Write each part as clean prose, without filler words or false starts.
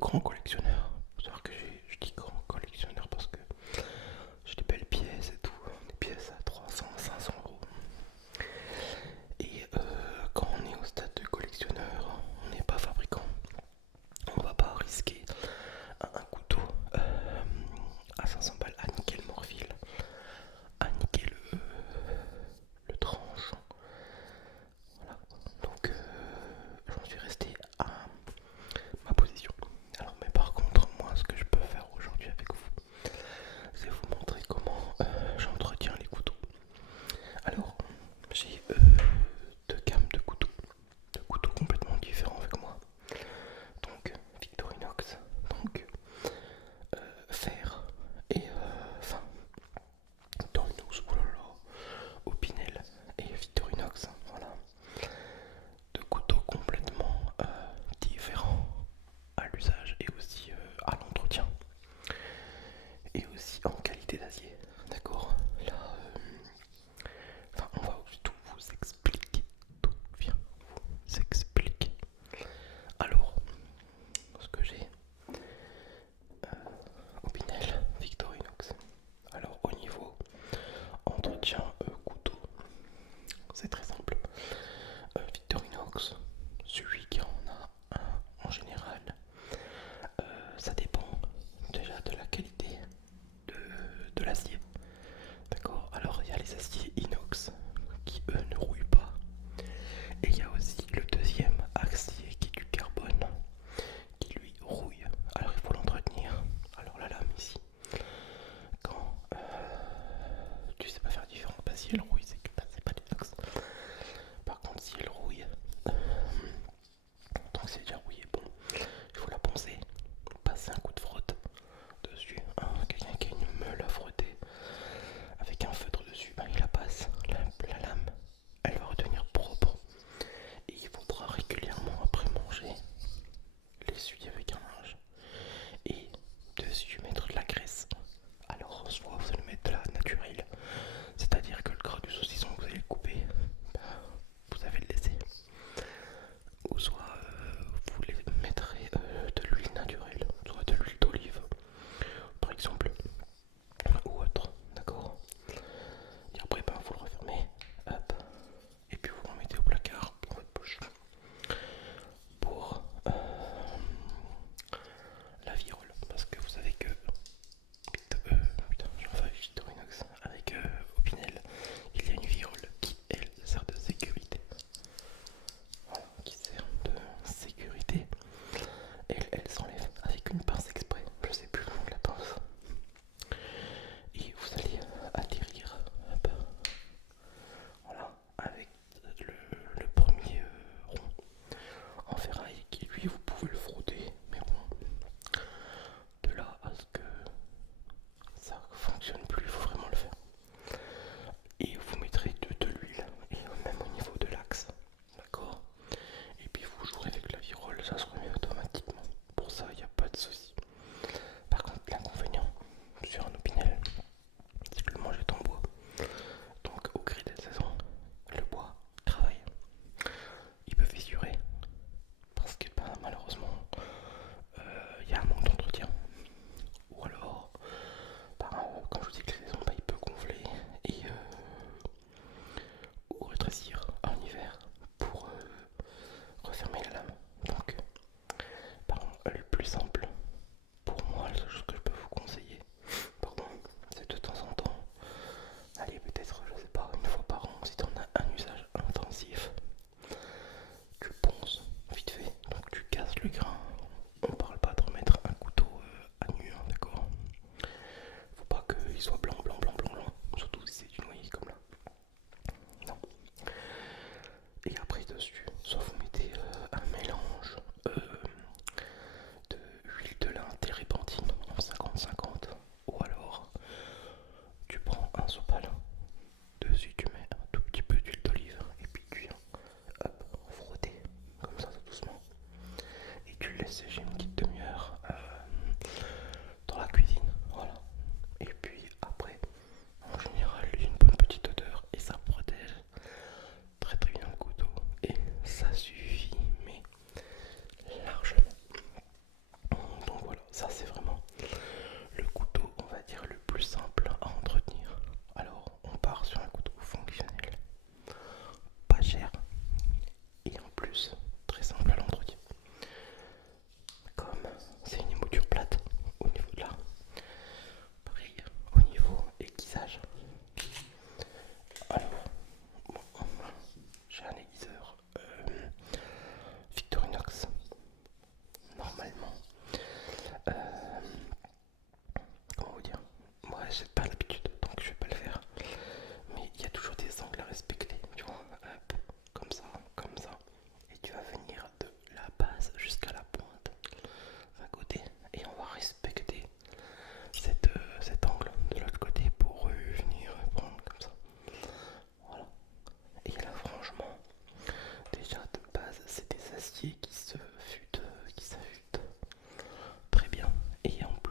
grand collectionneur. Faut savoir que je dis grand collectionneur parce que j'ai des belles pièces et tout, des pièces à 300, 500 euros. Et quand on est au stade de collectionneur, on n'est pas fabricant. On va pas risquer un couteau à 500 balles à niquer le morphile, à niquer le tranche. Voilà. Donc j'en suis resté à ma position. Alors mais par contre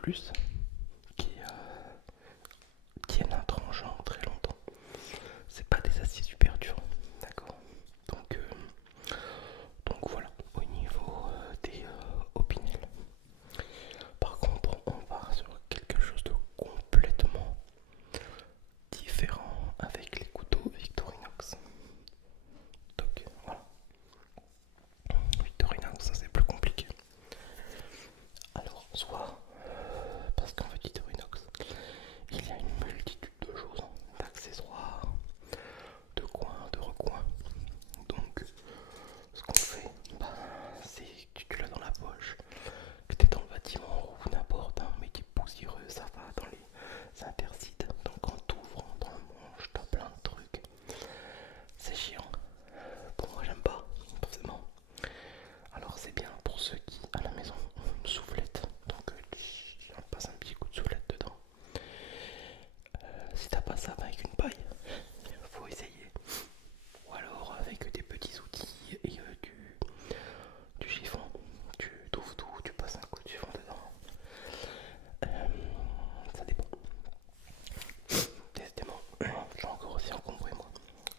plus, qui tiennent un tranchant très longtemps. C'est pas des aciers super durs, d'accord. Donc, voilà, au niveau des opinels. Par contre, on part sur quelque chose de complètement différent avec les couteaux Victorinox. Donc voilà, Victorinox, ça c'est plus compliqué. Alors, soit parce qu'en fait Victorinox, il y a une multitude de choses, d'accessoires, de coins, de recoins. Donc, ce qu'on fait, c'est que tu l'as dans la poche, que tu es dans le bâtiment ou n'importe, mais qui est poussiéreux, ça va dans les interstices. Donc, en t'ouvrant dans le manche, t'as plein de trucs. C'est chiant. Pour moi, j'aime pas, forcément. Alors, c'est bien pour ceux qui, à la maison, ont une soufflette. Donc, tu passes un petit coup de soufflette dedans. Si t'as pas ça, avec une paille, faut essayer. Ou alors avec des petits outils et du chiffon. Tu t'ouvres tout, tu passes un coup de chiffon dedans. Ça dépend. Décidément, je suis encore aussi encombré moi.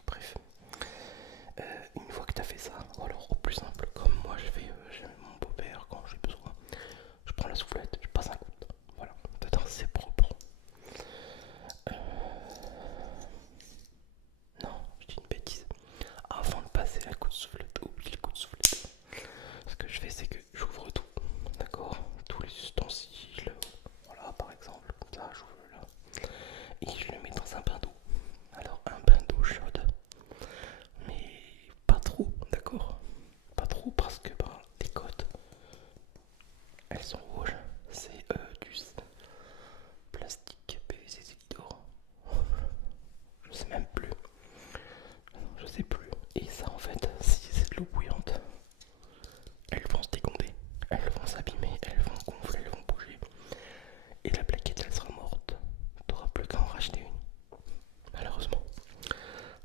Bref. Une fois que tu as fait ça, ou alors au plus simple, comme moi je fais chez mon beau-père quand j'ai besoin, je prends la soufflette, je passe un coup. Voilà, dedans c'est propre. Euh, non, je dis une bêtise. Avant de passer la coup de soufflette, oublie le coup de soufflette. Ce que je fais, c'est que j'ouvre tout, d'accord. Tous les ustensiles, voilà, par exemple, comme ça, j'ouvre là. Et je le mets dans un bain d'eau. Alors, un bain d'eau chaude, mais pas trop, d'accord. Pas trop parce que les côtes, elles sont rouges. C'est du plastique PVC Zélidor. Je sais même plus. Je sais plus. Et ça, en fait, si c'est de l'eau bouillante, elles vont se dégonter, elles vont s'abîmer, elles vont gonfler, elles vont bouger. Et la plaquette, elle sera morte. T'auras plus qu'à en racheter une. Malheureusement.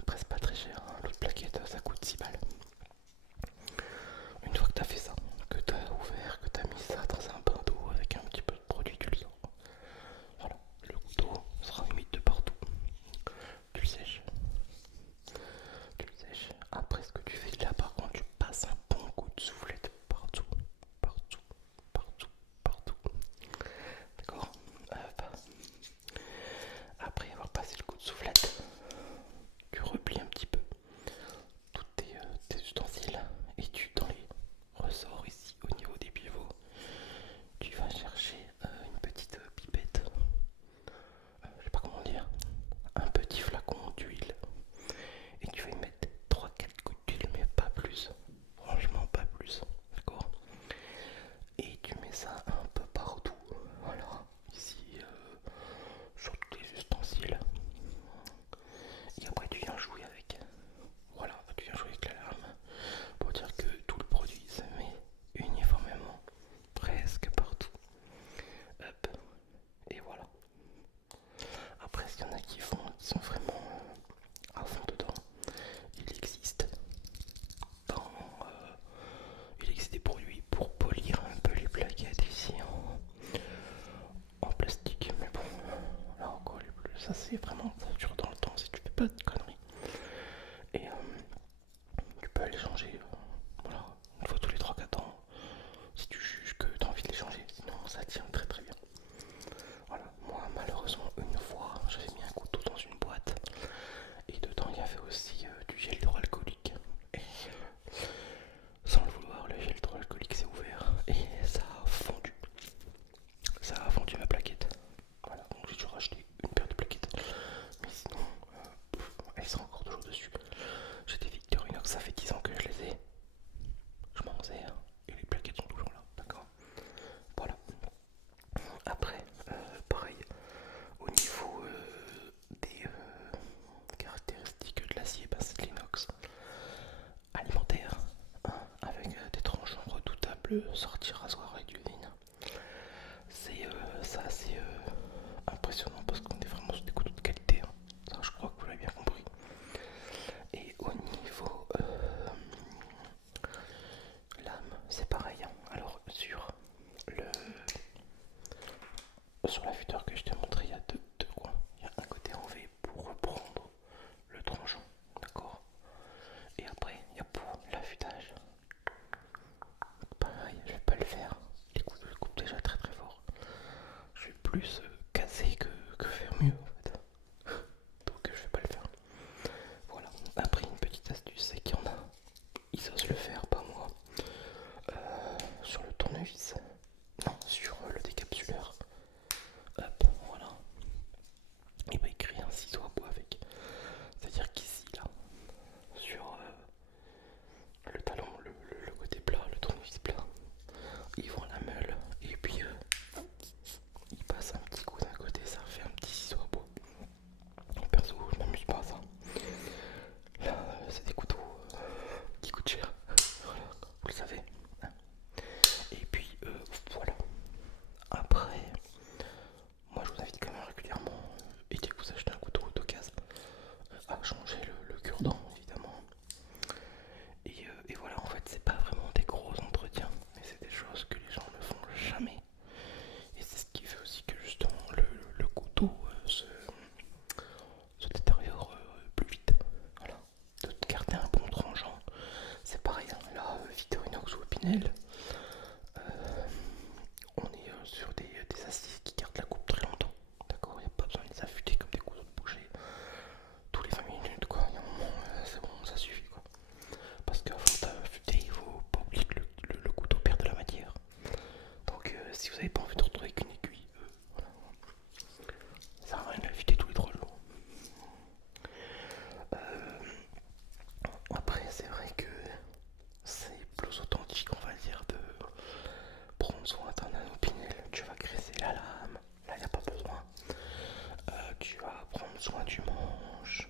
Après, c'est pas très cher, hein. L'autre plaquette, ça coûte 6 balles. Une fois que t'as fait ça, que t'as ouvert, que t'as mis ça dans un bain d'eau avec un petit peu de produit, tu le sors. Voilà, le couteau sera humide de partout. Tu le sèches. Tu le sèches. Après, ce que tu fais là, par contre, tu passes un bon coup de soufflette partout. Partout. Partout. Partout. D'accord. Après avoir passé le coup de soufflette, tu replies un petit peu tous tes ustensiles et tu dans les ressorts ici au niveau des pivots, tu vas chercher une petite pipette, je sais pas comment dire, un petit flacon d'huile et tu vas y mettre 3-4 gouttes d'huile mais pas plus, franchement pas plus, d'accord. Et tu mets ça un peu partout, voilà, ici sur tous les ustensiles. Et après tu viens jouer avec. Voilà, tu viens jouer avec la lame pour dire que tout le produit se met uniformément presque partout. Hop, et voilà. Après, s'il y en a qui sont vraiment à fond dedans, il existe dans, il existe des produits pour polir un peu les plaquettes ici en plastique. Mais bon, là encore, ça c'est vraiment, ça dure dans le temps si tu fais pas de conneries. Et tu peux aller changer, voilà, une fois tous les 3-4 ans, si tu juges que tu as envie de les changer, sinon ça tient très très bien. Voilà, moi malheureusement une fois j'avais mis un couteau dans une boîte et dedans il y avait aussi du gel hydroalcoolique. Et sans le vouloir, le gel hydroalcoolique s'est ouvert et ça a fondu. Ça a fondu ma plaquette. Voilà, donc j'ai dû racheter une paire de plaquettes. Mais sinon, elles sont encore toujours dessus. J'ai des Victorinox, ça fait 10 ans que je les ai. Je m'en sers et les plaquettes sont toujours là, d'accord. Voilà. Après, pareil, au niveau des caractéristiques de l'acier, c'est de l'inox alimentaire, hein, avec des tranchants redoutables, sortie rasoir et du vin. C'est assez impressionnant parce qu'on est vraiment sur des couteaux de qualité, hein. Ça, je crois que vous l'avez bien compris. Et au niveau lame, c'est pareil, hein. Alors sur le Opinel. Euh, on est sur des assises qui gardent la coupe très longtemps. D'accord, il n'y a pas besoin de les affûter comme des couteaux de boucher tous les 20 minutes quoi. Il y a un moment, c'est bon, ça suffit quoi. Parce qu'avant d'affûter, il faut pas oublier que le couteau perd de la matière. Donc si vous n'avez pas envie de retrouver qu'une aiguille, voilà, ça sert à rien de l'affûter tous les 3 jours. Euh, Après, c'est vrai que c'est plus authentique, on va dire, de prendre soin d'un Opinel. Tu vas graisser la lame, là il n'y a pas besoin. Tu vas prendre soin du manche.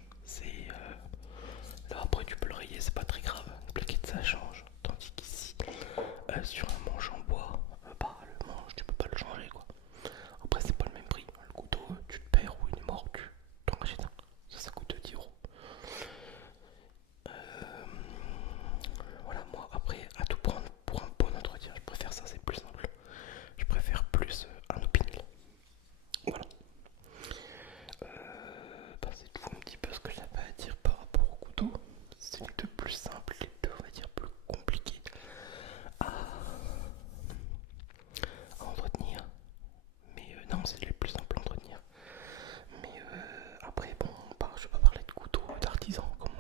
Là après tu peux le rayer, c'est pas très grave. La plaquette ça change. Tandis qu'ici, sur un manche en bois, bah le manche tu peux pas le changer quoi. Après c'est pas le même prix. Le couteau, tu le perds ou il est mort, tu t'en rachètes un. Ça coûte 10 euros. Voilà, moi après à tout prendre pour un bon entretien, je préfère ça, c'est plus simple. Je préfère plus un Opinel. Voilà. Bah, c'est tout un petit peu ce que j'avais à dire par rapport au couteau. C'est les deux plus simples, les deux on va dire plus compliqués à, à entretenir. Mais non, c'est les plus simples à entretenir. Mais après, bon, je vais pas parler de couteaux d'artisan, comment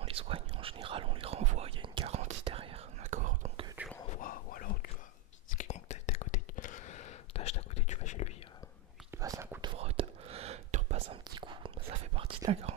on les soigne. En général, on les renvoie, il y a une garantie derrière, d'accord. Donc tu le renvoies, ou alors tu vas, c'est quelqu'un que t'as à côté, t'achètes à côté, tu vas chez lui, il te passe un coup de frotte, il te repasse un petit coup, ça fait partie de la garantie.